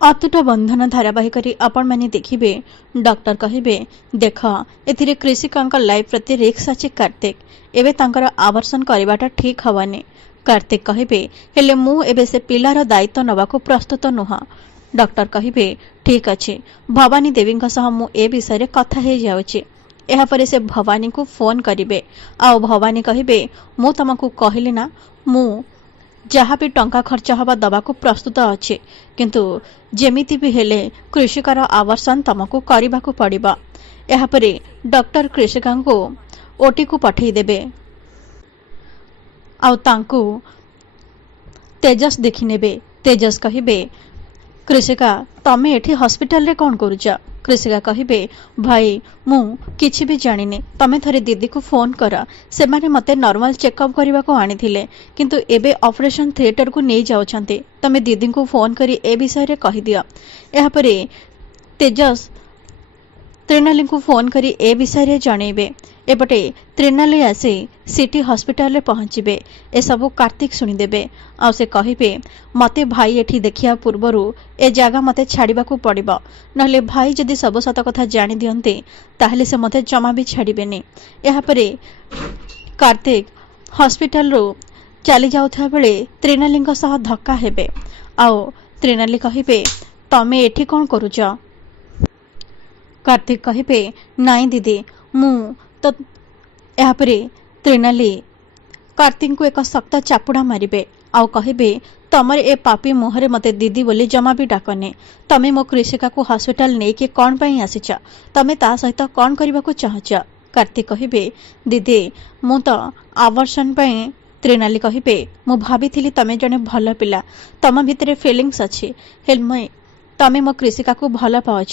अतुट बंधन धारावाहिक आपण मैंने देखिए डॉक्टर कहे देख ए कृषिका लाइफ प्रति रिक्स अच्छे कार्तिक एवं तांकर आवर्सन करवाटा ठीक हवानी। कार्तिक कहे हेले मु एबे से पिलार दायित्व नवाको प्रस्तुत नुह। डॉक्टर कहे ठीक अच्छे भवानी देवी सह मु ए विषय कथा हो जाऊँगी। यापर से भवानी को फोन करेंगे आ भवानी कहे मु तुमको कहली ना मु जहाँ भी टंका खर्च हवा दवा को प्रस्तुत अच्छे किंतु जेमिति भी हेले कृषिकार आवर्सन तुमको करने को पड़िबा। यापर डॉक्टर कृषिका को ओटी को पठेदेबे आउ तांको तेजस देखिनेबे। तेजस कहिबे कृषिका तमे एठी हॉस्पिटल रे कौन करूचा। कृषिका कहिबे भाई मु किछि भी जानिनी तमे थरे दीदी को फोन कर से माने मते नॉर्मल चेकअप करबा को आनी थिले किंतु एबे ऑपरेशन थिएटर को नहीं जाउछंती तमे दीदी को फोन करी ए विषय रे कहि दियो। एहा परे तेजस त्रिनाली को फोन करी ए विषय रे जणेबे। एपटे त्रिनाली आसी सिटी हॉस्पिटल रे पहुँचे ए सबू कार्तिक शुणिदेवे आ से कहे मते भाई एठी देखिया पूर्वरु ए जगह मते छाड़िबा को पड़िबो नहले भाई जदि सब सत कथा जानि दियंते ताहले से मते जमा भी छाड़िबेनी। एहा परे कार्तिक हॉस्पिटल रो चली जाउथा बेले त्रिनाली सह धक्का हेबे आओ त्रिनाली कहिबे तमे एठी कोन करूछ। कार्तिक कहे नाई दीदी मु तो यापर त्रिनाली कार्तिक को एक शक्त चापुड़ा मारे आउ कहे तमर ए पापी मुहरे मते दीदी बोली जमा भी डाकनी तमे मो कृषिका को हॉस्पिटल नहीं कि कौन पाई आसीच तमे ता सहित कौन करने को चाहच। कार्तिक कहे दीदी मु तो आवर्सन पाई। त्रिनाली कहे मु भाभी तमे जने भल पिला तम भितरे फीलिंग्स अच्छी हेल तमे मो कृषिका को भल पाओ